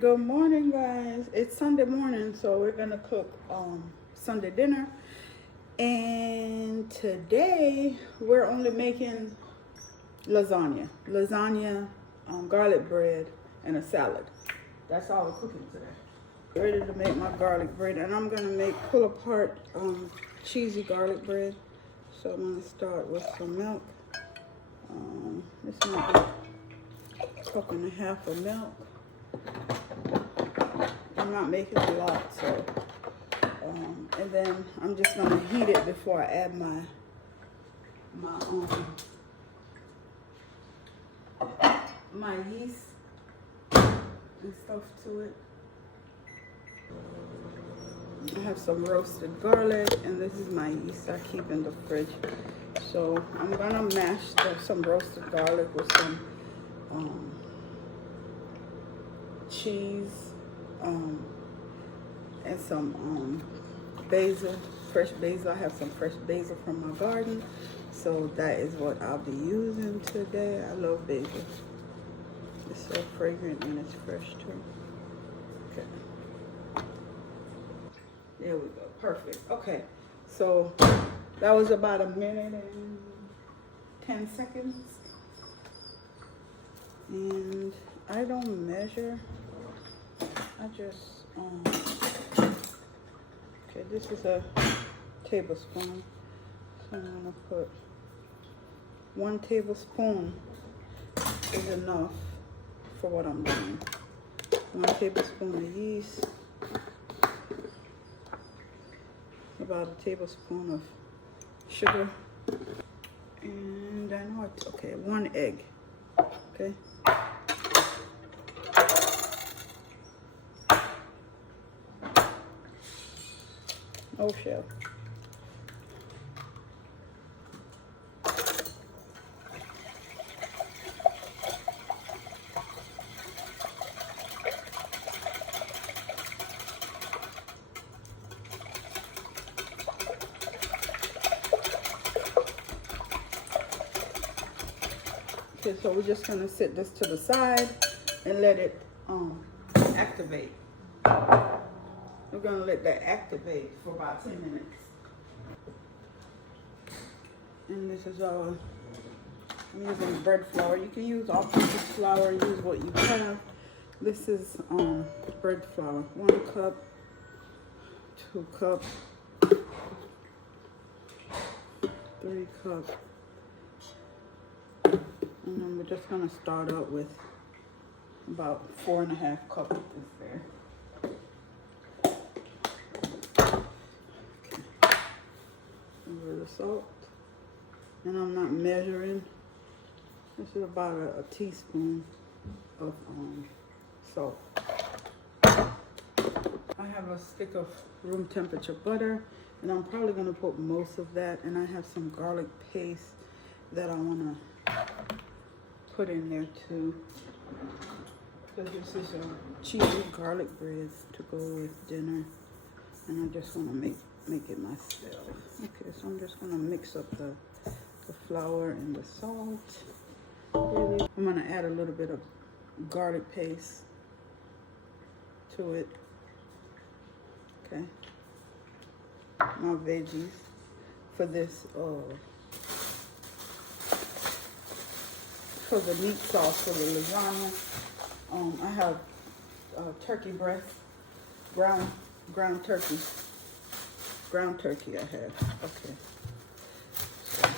Good morning, guys. It's Sunday morning, so we're gonna cook Sunday dinner. And today we're only making lasagna, garlic bread, and a salad. That's all we're cooking today. Ready to make my garlic bread, and I'm gonna pull apart cheesy garlic bread. So I'm gonna start with some milk. This might be a cup and a half of milk. I'm not making a lot, so and then I'm just gonna heat it before I add my yeast and stuff to it. I have some roasted garlic, and this is my yeast I keep in the fridge. So I'm gonna mash some roasted garlic with some cheese and some basil, fresh basil. I have some fresh basil from my garden, so that is what I'll be using today. I love basil. It's so fragrant and it's fresh too. Okay, there we go. Perfect. Okay, so that was about 1:10. And I don't measure. I just okay, this is a tablespoon, so I'm gonna put 1 tablespoon is enough for what I'm doing. 1 tablespoon of yeast, about a tablespoon of sugar, and I know it's okay, 1 egg. Okay. Oh, shell. Okay, so we're just gonna sit this to the side and let it activate. We're gonna let that activate for about 10 minutes. And this is I'm using bread flour. You can use all-purpose flour, use what you have. This is bread flour. 1 cup, 2 cups, 3 cups. And then we're just gonna start out with about 4.5 cups of this there. The salt, and I'm not measuring. This is about a teaspoon of salt. I have a stick of room temperature butter, and I'm probably going to put most of that, and I have some garlic paste that I want to put in there too, because this is a cheesy garlic bread to go with dinner, and I just want to make it myself. Okay, so I'm just gonna mix up the flour and the salt. Really, I'm gonna add a little bit of garlic paste to it. Okay, my veggies for this for the meat sauce for the lasagna. I have turkey breast, ground turkey. Ground turkey I have. Okay. So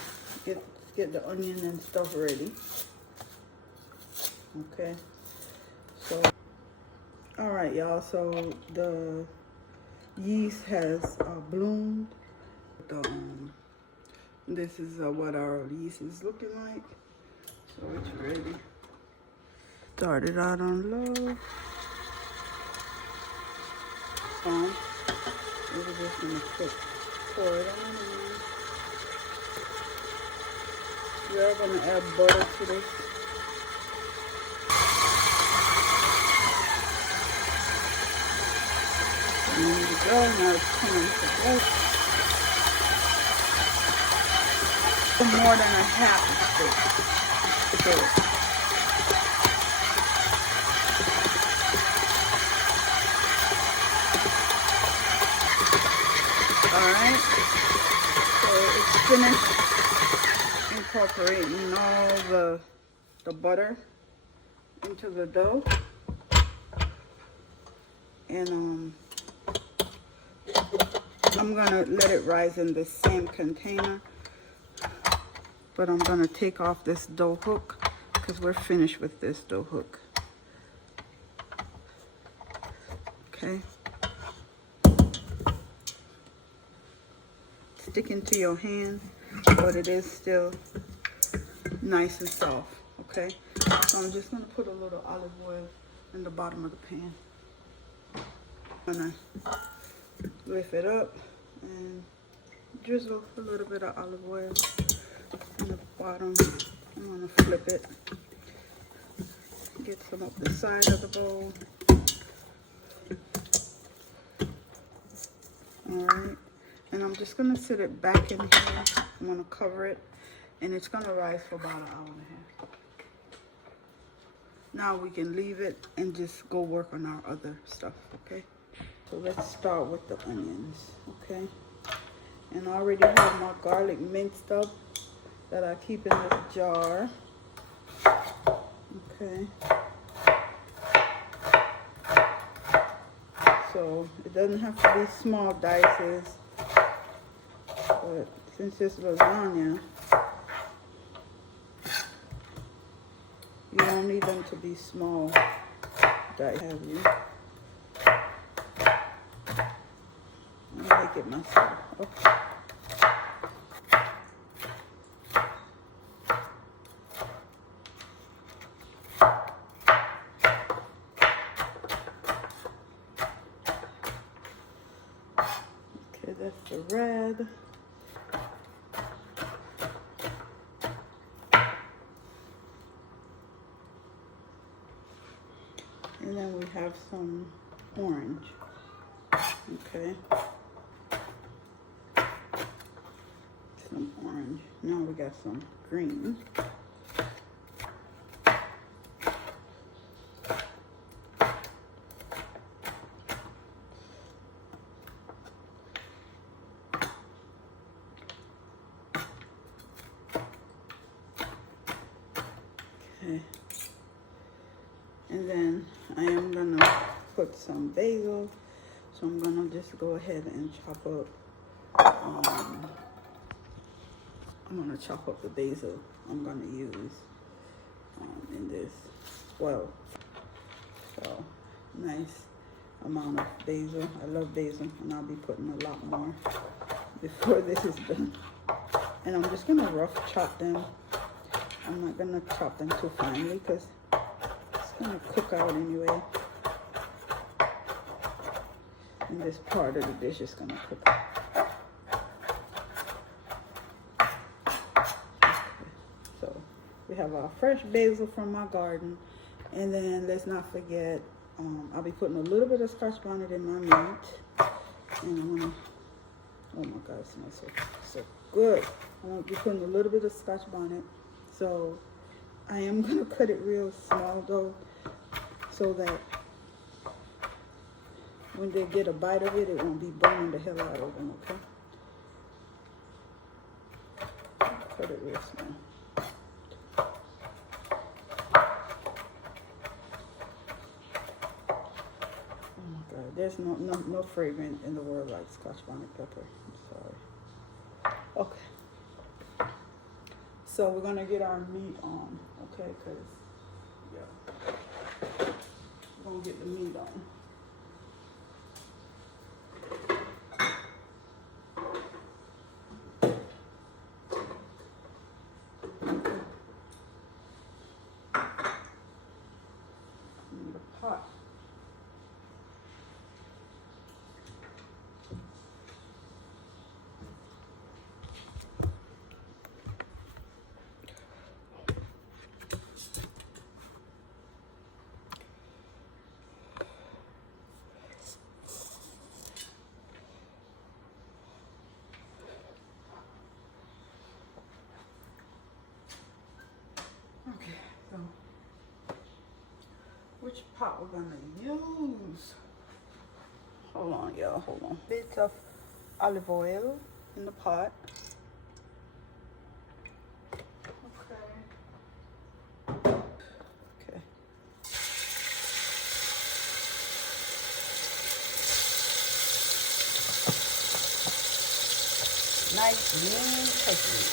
get the onion and stuff ready. Okay. So, all right, y'all. So the yeast has bloomed. This is what our yeast is looking like. So it's ready. Started out on low. We're just gonna pour it on. We are gonna add butter to this. And there we go. Now it's coming to more than a half a stick. So right, so it's finished incorporating all the butter into the dough, and I'm gonna let it rise in the same container, but I'm gonna take off this dough hook because we're finished with this dough hook. Okay. Sticking to your hand, but it is still nice and soft. Okay. So I'm just gonna put a little olive oil in the bottom of the pan. I'm gonna lift it up and drizzle a little bit of olive oil in the bottom. I'm gonna flip it, get some up the side of the bowl. All right, and I'm just gonna sit it back in here. I'm gonna cover it, and it's gonna rise for about an hour and a half. Now we can leave it and just go work on our other stuff. Okay. So let's start with the onions, okay? And I already have my garlic minced up that I keep in this jar, okay? So it doesn't have to be small dices, but since it's lasagna, you don't need them to be small dice, have you? Make it myself. Okay. Okay, that's the red. And then we have some orange. Okay. Some orange. Now we got some green. Okay. And then I am gonna put some basil. So I'm gonna just go ahead and chop up I'm gonna chop up the basil I'm gonna use in this. Well, so nice amount of basil. I love basil, and I'll be putting a lot more before this is done. And I'm just gonna rough chop them. I'm not gonna chop them too finely because it's gonna cook out anyway. And this part of the dish is gonna cook out. We have our fresh basil from my garden. And then let's not forget, I'll be putting a little bit of Scotch bonnet in my meat. And I'm gonna, oh my God, it smells so good. I'm gonna be putting a little bit of Scotch bonnet. So I am gonna cut it real small though, so that when they get a bite of it, it won't be burning the hell out of them, okay? Cut it real small. There's no fragrance in the world like Scotch bonnet pepper. I'm sorry. Okay. So we're gonna get our meat on, okay? Cause yeah, we're gonna get the meat on. In the pot. Okay, so which pot we're gonna use? Hold on, y'all, hold on. Bits of olive oil in the pot. Okay. Nice lean turkey.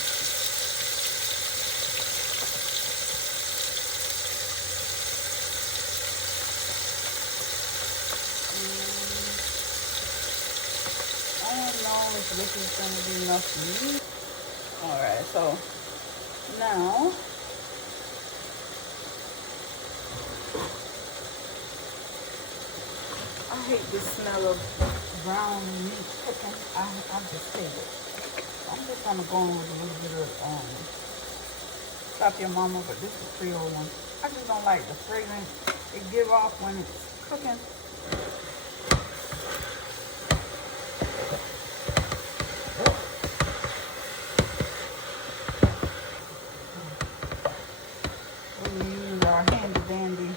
I don't know if this is going to be enough meat. Alright, so now I hate the smell of brown meat cooking. I just hate it. So I'm just going to go in with a little bit of Stop Your Mama, but this is Creole one. I just don't like the fragrance it gives off when it's cooking. We use our handy dandy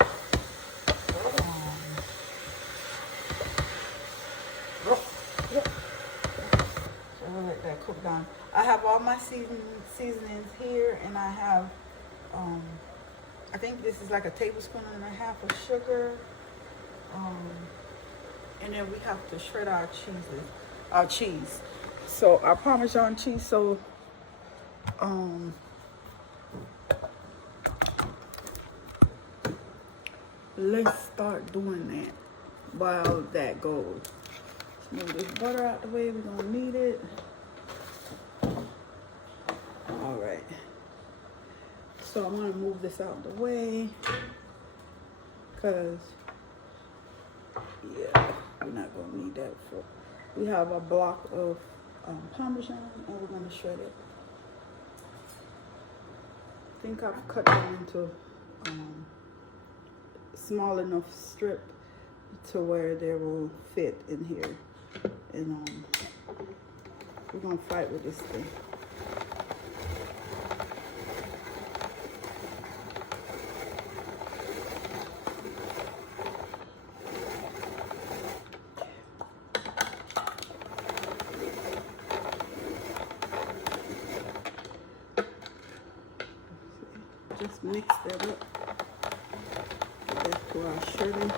so we'll let that cook down. I have all my seasonings here, and I have I think this is like a tablespoon and a half of sugar, and then we have to shred our cheese. So our Parmesan cheese. So let's start doing that while that goes. Let's move this butter out the way. We're gonna need it. All right. So I'm gonna move this out the way because yeah, we're not gonna need that for. We have a block of Parmesan, and we're gonna shred it. I think I've cut them into small enough strip to where they will fit in here, and we're gonna fight with this thing. Just mix that up. Get that to our shredding.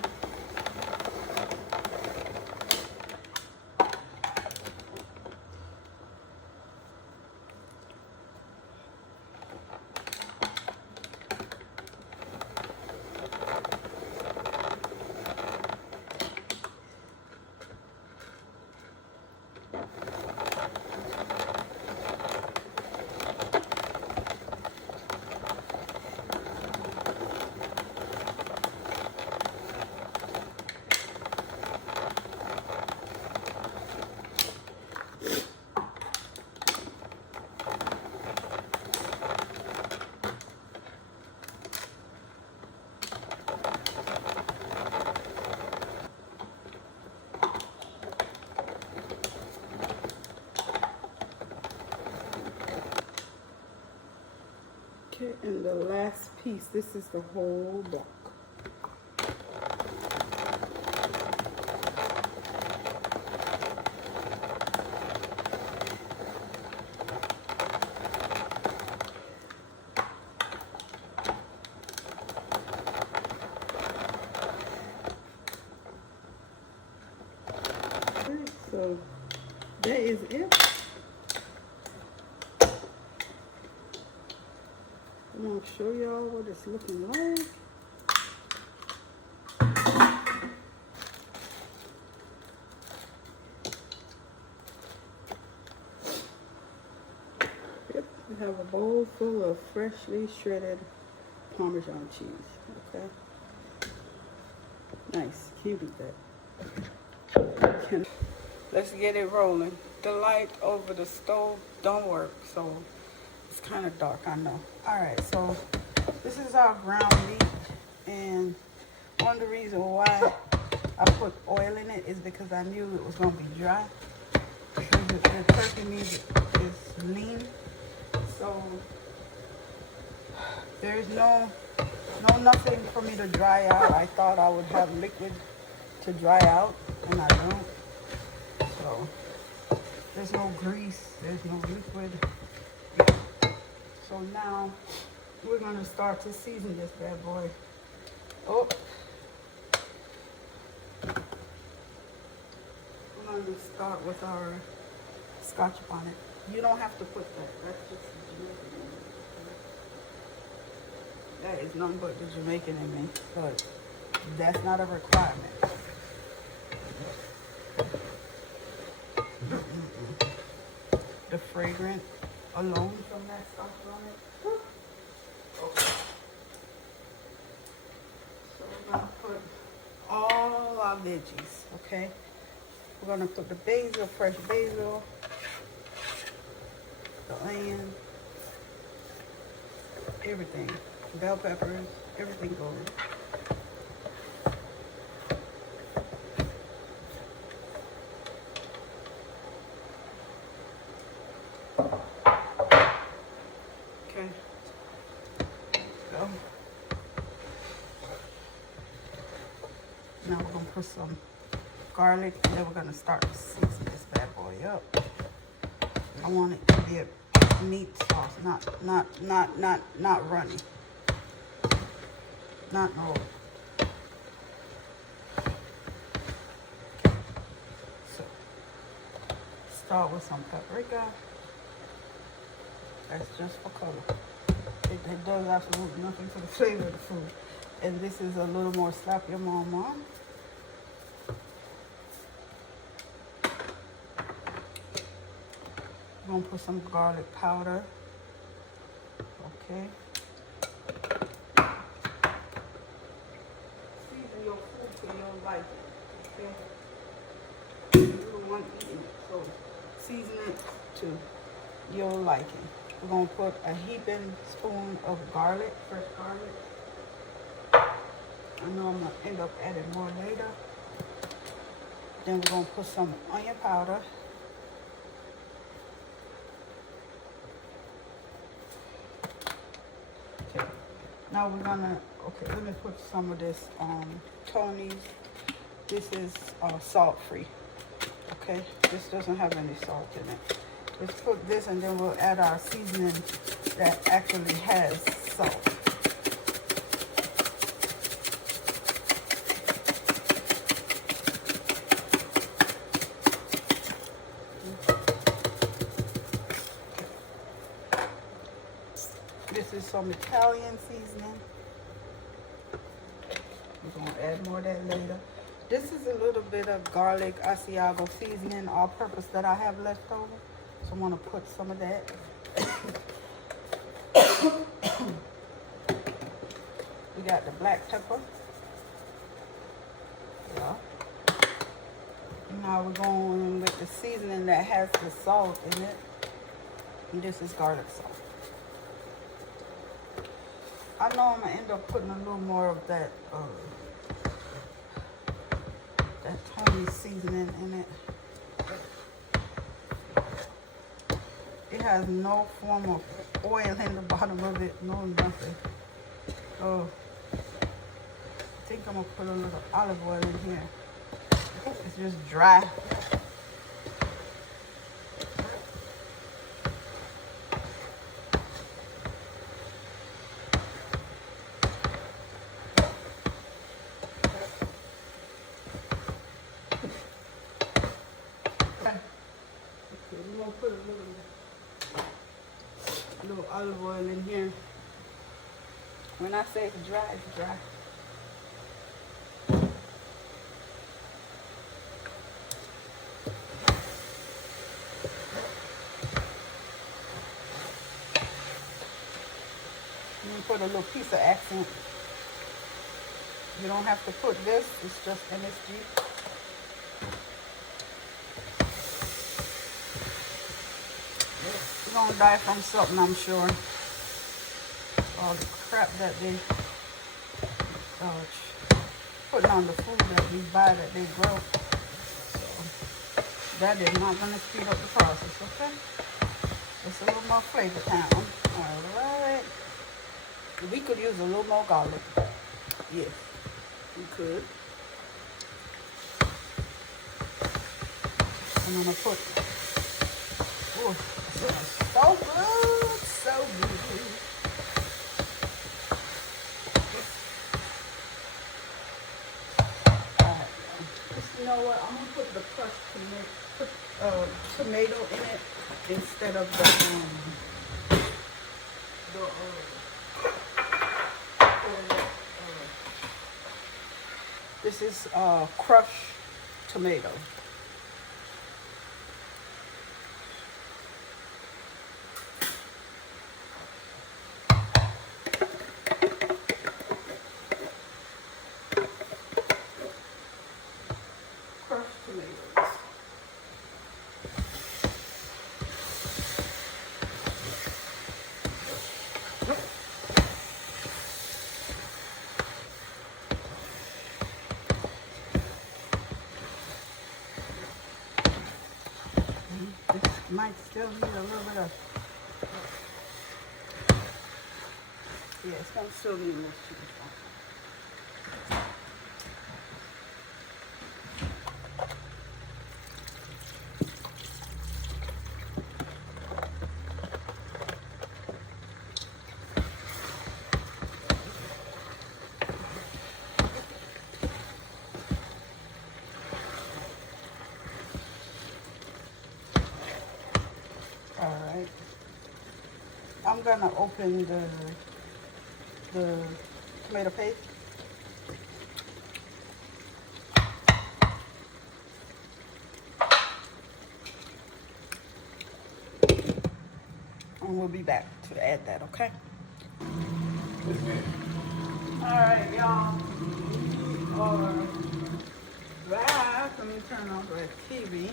Okay, and the last piece, this is the whole block. Okay, so that is it. I'm going to show y'all what it's looking like. Yep, we have a bowl full of freshly shredded Parmesan cheese. Okay. Nice. Can't beat that. Let's get it rolling. The light over the stove don't work, so it's kind of dark, I know. All right, so this is our ground meat, and one of the reasons why I put oil in it is because I knew it was going to be dry. Because the turkey meat is lean, so there's no nothing for me to dry out. I thought I would have liquid to dry out, and I don't. So There's no grease, there's no liquid. So now we're gonna start to season this bad boy. Oh, we're gonna start with our Scotch upon it. You don't have to put that. That's just the Jamaican in me. That is nothing but the Jamaican in me, but that's not a requirement. The fragrance alone from that Scotch on it. Okay. So we're gonna put all our veggies, okay? We're gonna put the basil, fresh basil, the onion, everything, bell peppers, everything goes. Okay, go. Now we're gonna put some garlic, and then we're gonna start to season this bad boy up. I want it to be a meat sauce, not runny. Not no. So start with some paprika. That's just for color. It does absolutely nothing for the flavor of the food. And this is a little more slap your mama. I'm gonna put some garlic powder. Okay. Season your food to your liking. Okay. You're the one eating it, so season it to your liking. We're gonna put a heaping spoon of garlic, fresh garlic. I know I'm gonna end up adding more later. Then we're gonna put some onion powder. Okay. Now we're gonna, okay, let me put some of this Tony's. This is salt free. Okay, this doesn't have any salt in it. Let's put this, and then we'll add our seasoning that actually has salt. This is some Italian seasoning. We're gonna add more of that later. This is a little bit of garlic Asiago seasoning, all-purpose that I have left over. So I'm gonna put some of that. We got the black pepper. Yeah. Now we're going with the seasoning that has the salt in it. And this is garlic salt. I know I'm gonna end up putting a little more of that Tony seasoning in it. It has no form of oil in the bottom of it, no nothing. Oh, I think I'm gonna put a little olive oil in here. It's just dry. We're gonna put a little olive oil in here. When I say it's dry, it's dry. I'm gonna put a little piece of accent. You don't have to put this, it's just MSG. We're gonna die from something, I'm sure. All the crap that they putting on the food that we buy, that they grow. So that is not gonna speed up the process, okay? Just a little more flavor time. All right. We could use a little more garlic. Yes, we could. I'm gonna put Oh, so good, so good. Alright, just you know what? I'm gonna put the crushed tomato in it instead of this is crushed tomato. Crushed tomatoes. This might still need a little bit of, yeah, it's gonna still need a little chicken broth. All right, I'm gonna open the tomato paste. And we'll be back to add that, okay? All right, y'all. Or back. Let me turn on the TV.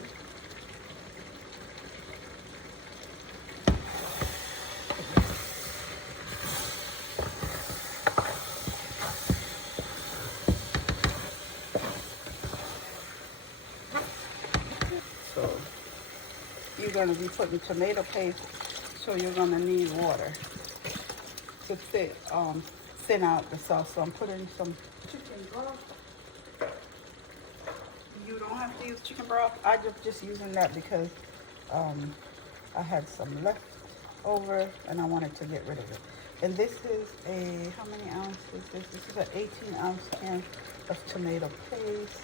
So you're gonna be putting tomato paste, so you're gonna need water to thin out the sauce. So I'm putting some chicken broth. You don't have to use chicken broth. I just using that because I had some left over and I wanted to get rid of it. And this is a, how many ounces is this? This is an 18-ounce can of tomato paste.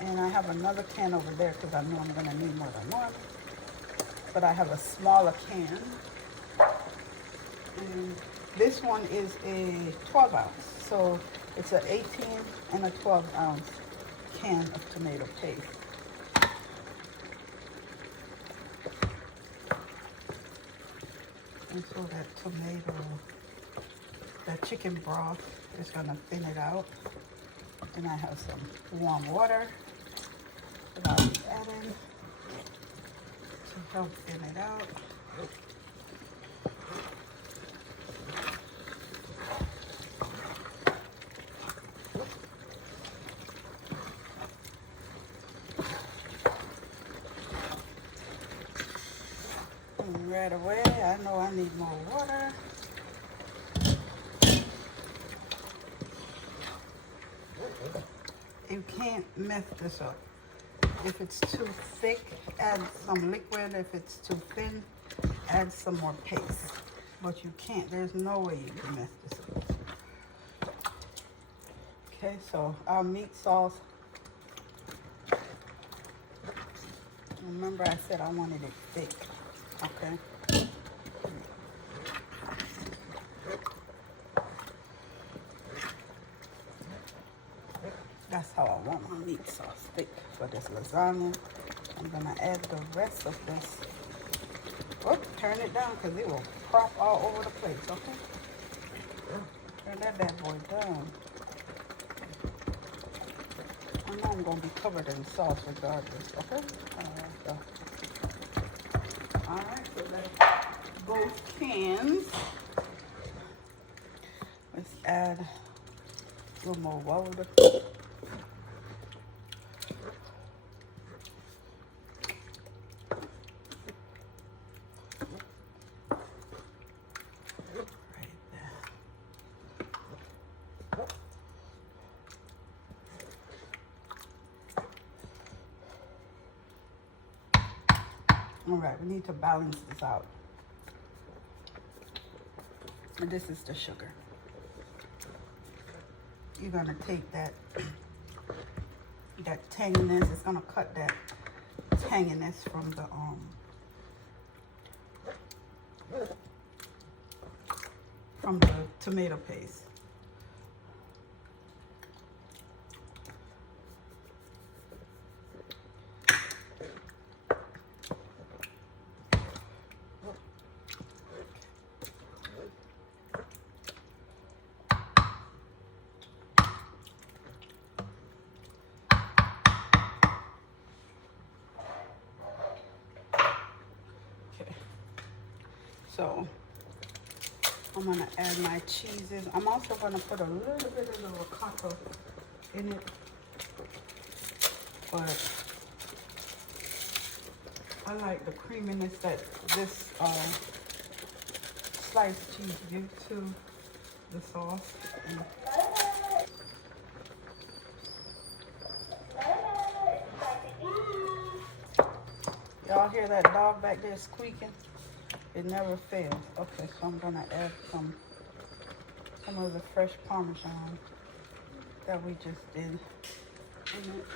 And I have another can over there because I know I'm gonna need more than one. But I have a smaller can. And this one is a 12-ounce. So it's an 18 and a 12-ounce can of tomato paste. And so that tomato, that chicken broth is gonna thin it out. And I have some warm water that I'll be adding to help thin it out. And right away, I know I need more water. You can't mess this up. If it's too thick, add some liquid. If it's too thin, add some more paste. But you can't, there's no way you can mess this up. Okay, so our meat sauce. Remember I said I wanted it thick, okay? That's how I want my meat sauce thick for this lasagna. I'm gonna add the rest of this. Oh, turn it down because it will prop all over the place, okay? Turn that bad boy down. I know I'm gonna be covered in sauce regardless, okay? Alright, so that's both cans. Let's add a little more water. All right, we need to balance this out. And this is the sugar. You're gonna take that tanginess. It's gonna cut that tanginess from the tomato paste. So I'm gonna add my cheeses. I'm also gonna put a little bit of the ricotta in it, but I like the creaminess that this sliced cheese gives to the sauce. Y'all hear that dog back there squeaking? It never fails. Okay, so I'm gonna add some of the fresh Parmesan that we just did in it.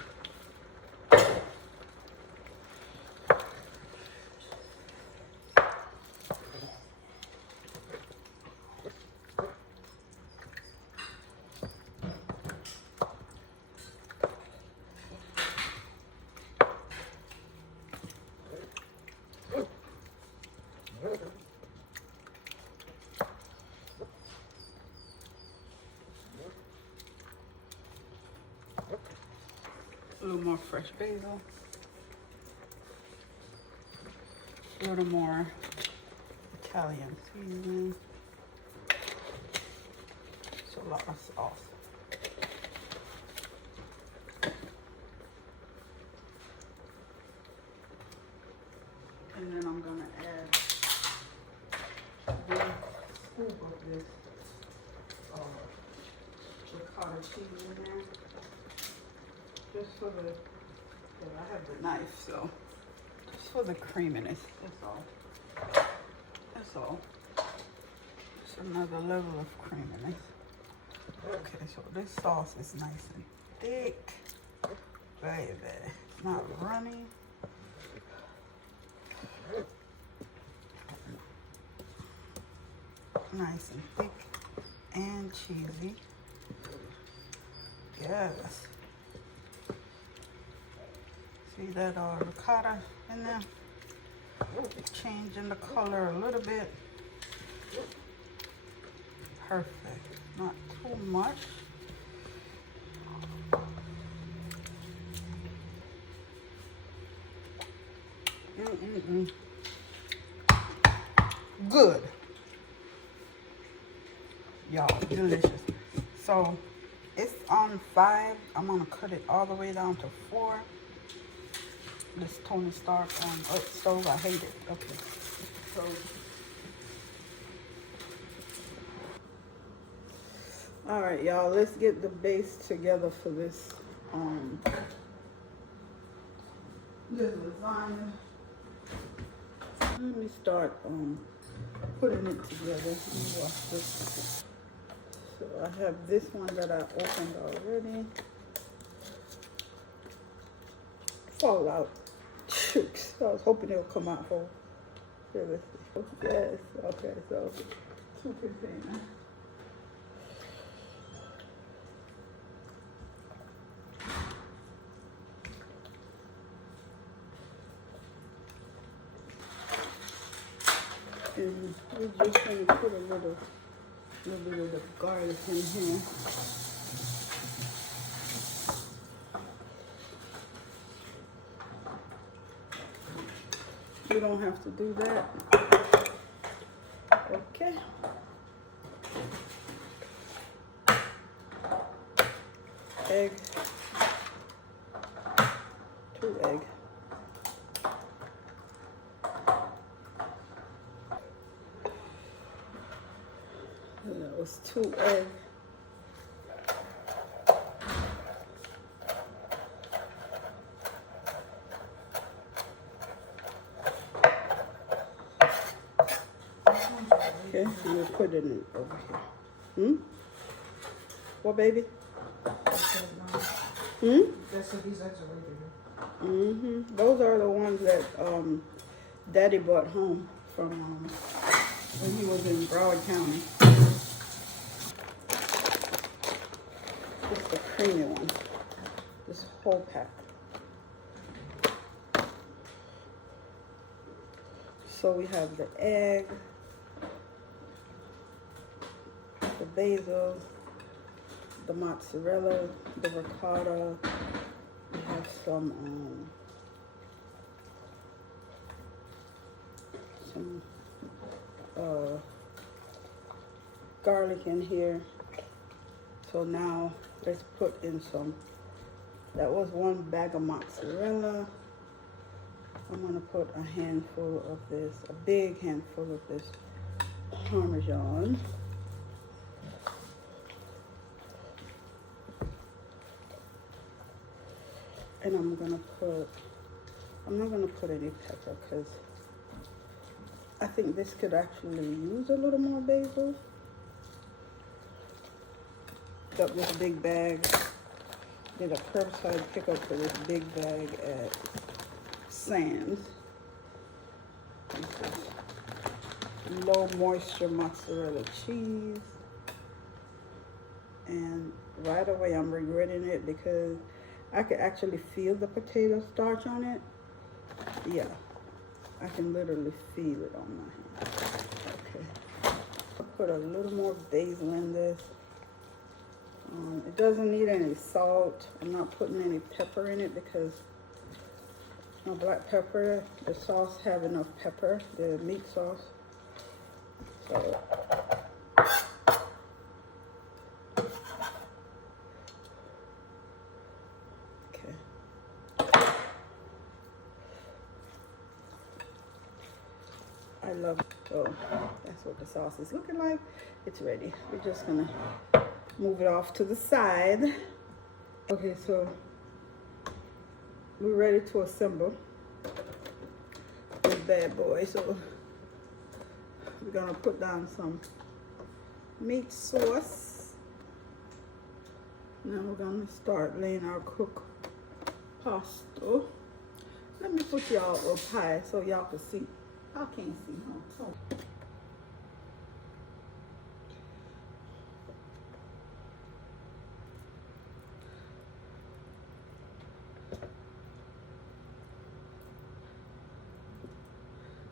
A little more fresh basil, a little more Italian seasoning. It's a lot of sauce. And then I'm gonna add one scoop of this ricotta cheese in there. Just for the, I have the knife, so just for the creaminess, that's all. That's all. Just another level of creaminess. Okay, so this sauce is nice and thick. Baby, it's not runny. Nice and thick and cheesy. Yes. See that ricotta in there? Changing the color a little bit. Perfect. Not too much. Good. Y'all, delicious. So it's on 5. I'm gonna cut it all the way down to 4. This Tony Stark stove, I hate it. Okay, so all right, y'all, let's get the base together for this this lasagna. Let me start putting it together. Let me wash this. So I have this one that I opened already. Fall out. Chooks. I was hoping it'll come out whole. Here, let's see. Yes. Okay, so 2 containers. And we're just going to put a little bit of the garlic in here. You don't have to do that. Okay. Egg. 2 eggs. That was 2 eggs. Okay, and we'll put it in over here. What, baby? That's so these eggs are ready to go. Those are the ones that Daddy brought home from when he was in Broward County. This is the creamy one. This whole pack. So we have the egg, the basil, the mozzarella, the ricotta. We have some garlic in here. So now let's put in some. That was one bag of mozzarella. I'm gonna put a handful of this, a big handful of this Parmesan. And I'm not gonna put any pepper because I think this could actually use a little more basil. Got this big bag. Did a curbside pickup for this big bag at Sam's. This is low moisture mozzarella cheese. And right away I'm regretting it because I could actually feel the potato starch on it. Yeah, I can literally feel it on my hand. Okay, I'll put a little more basil in this. It doesn't need any salt. I'm not putting any pepper in it because no black pepper. The sauce have enough pepper, the meat sauce. So I love it. So that's what the sauce is looking like. It's ready. We're just gonna move it off to the side. Okay, so we're ready to assemble this bad boy. So we're gonna put down some meat sauce. Now we're gonna start laying our cooked pasta. Let me put y'all up high so y'all can see. I can't see, huh? So.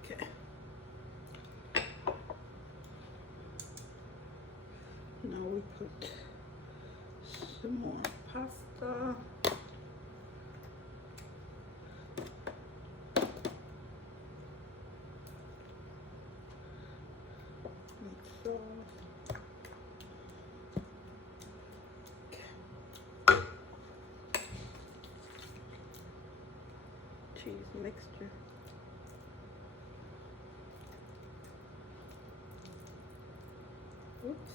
Okay. Now we put some more pasta. Cheese mixture. Oops.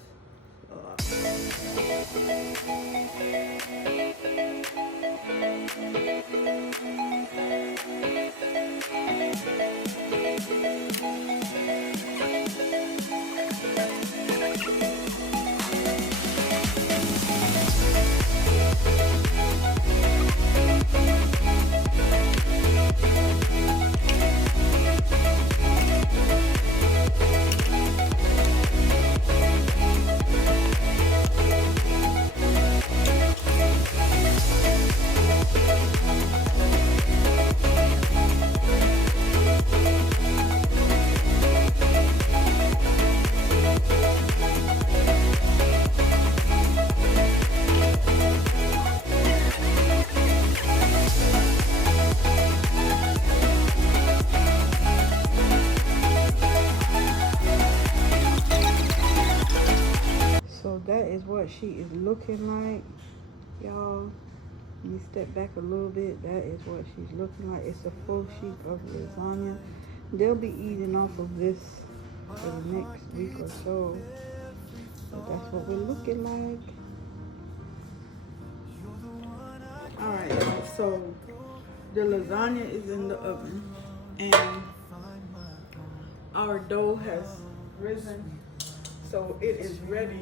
That is what she is looking like, y'all. Let me step back a little bit. That is what she's looking like. It's a full sheet of lasagna. They'll be eating off of this for the next week or so. But that's what we're looking like. Alright, y'all. So the lasagna is in the oven and our dough has risen So it is ready,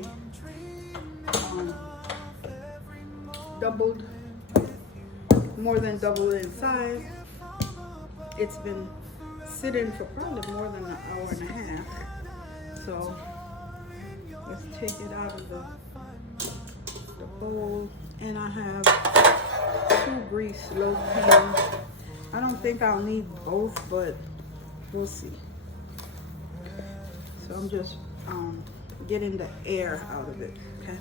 doubled, more than double in size. It's been sitting for probably more than an hour and a half. So let's take it out of the bowl. And I have 2 grease loaf pans. I don't think I'll need both, but we'll see. So I'm just getting the air out of it, okay?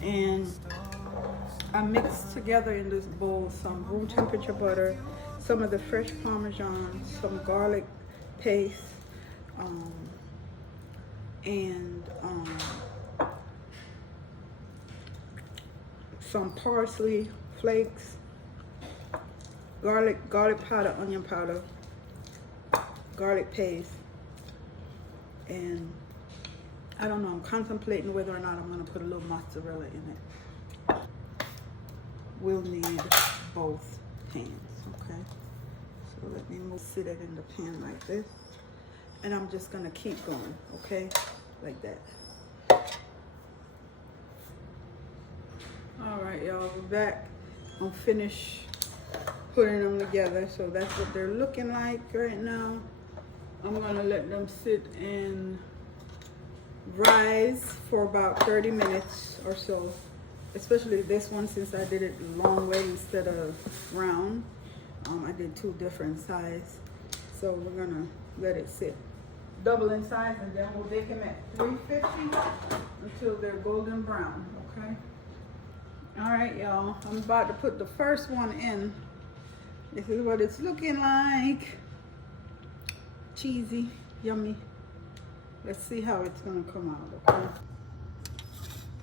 And I mixed together in this bowl some room temperature butter, some of the fresh Parmesan, some garlic paste, and some parsley flakes, garlic powder, onion powder, garlic paste, and I don't know, I'm contemplating whether or not I'm gonna put a little mozzarella in it. We'll need both pans, okay? So let me sit it in the pan like this. And I'm just gonna keep going, okay? Like that. All right, y'all, we're back. I'm finished putting them together. So that's what they're looking like right now. I'm gonna let them sit and rise for about 30 minutes or so. Especially this one, since I did it long way instead of round. I did 2 different sizes. So we're gonna let it sit. Double in size, and then we'll bake them at 350 until they're golden brown, okay? All right, y'all, I'm about to put the first one in. This is what it's looking like. Cheesy, yummy. Let's see how it's gonna come out, okay?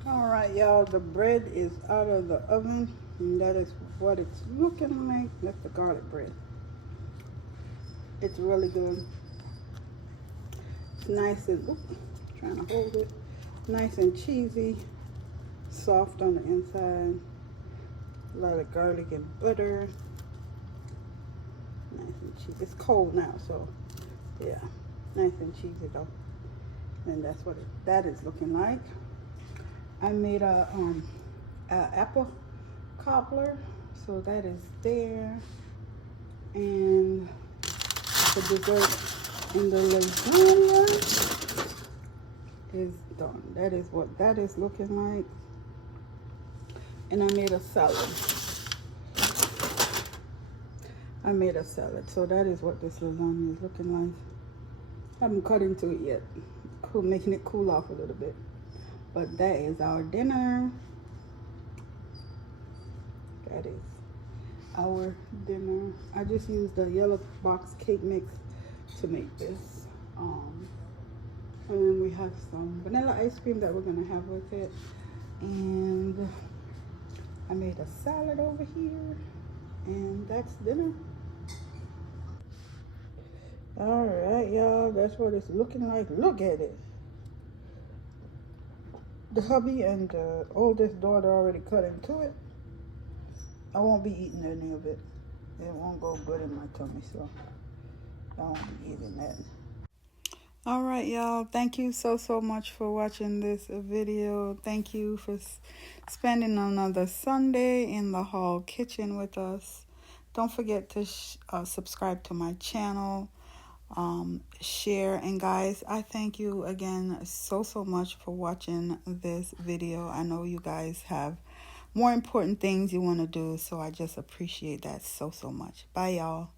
All right, y'all, the bread is out of the oven, and that is what it's looking like. That's the garlic bread. It's really good. It's nice and, oops, trying to hold it. Nice and cheesy, soft on the inside. A lot of garlic and butter. Nice and cheesy. It's cold now, so yeah, nice and cheesy though. And that's what that is looking like. I made a apple cobbler, so that is there. And the dessert in the lasagna is done. That is what that is looking like. And I made a salad. So that is what this lasagna is looking like. I haven't cut into it yet. Cool, making it cool off a little bit. But that is our dinner. That is our dinner. I just used the yellow box cake mix to make this. And then we have some vanilla ice cream that we're gonna have with it. And I made a salad over here. And that's dinner. All right, y'all, that's what it's looking like. Look at it. The hubby and the oldest daughter already cut into it. I won't be eating any of it. It won't go good in my tummy, so I won't be eating that. All right, y'all. Thank you so much for watching this video. Thank you for spending another Sunday in the hall kitchen with us. Don't forget to subscribe to my channel. Share, and guys, I thank you again so much for watching this video. I know you guys have more important things you want to do, so I just appreciate that so much. Bye, y'all.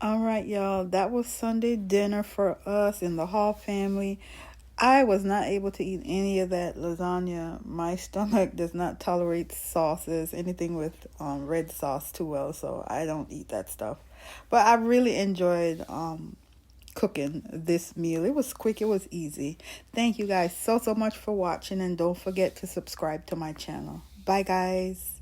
All right, y'all. That was Sunday dinner for us in the Hall family. I was not able to eat any of that lasagna. My stomach does not tolerate sauces, anything with red sauce too well, so I don't eat that stuff. But I really enjoyed cooking this meal. It was quick, it was easy. Thank you guys so much for watching, and don't forget to subscribe to my channel. Bye, guys.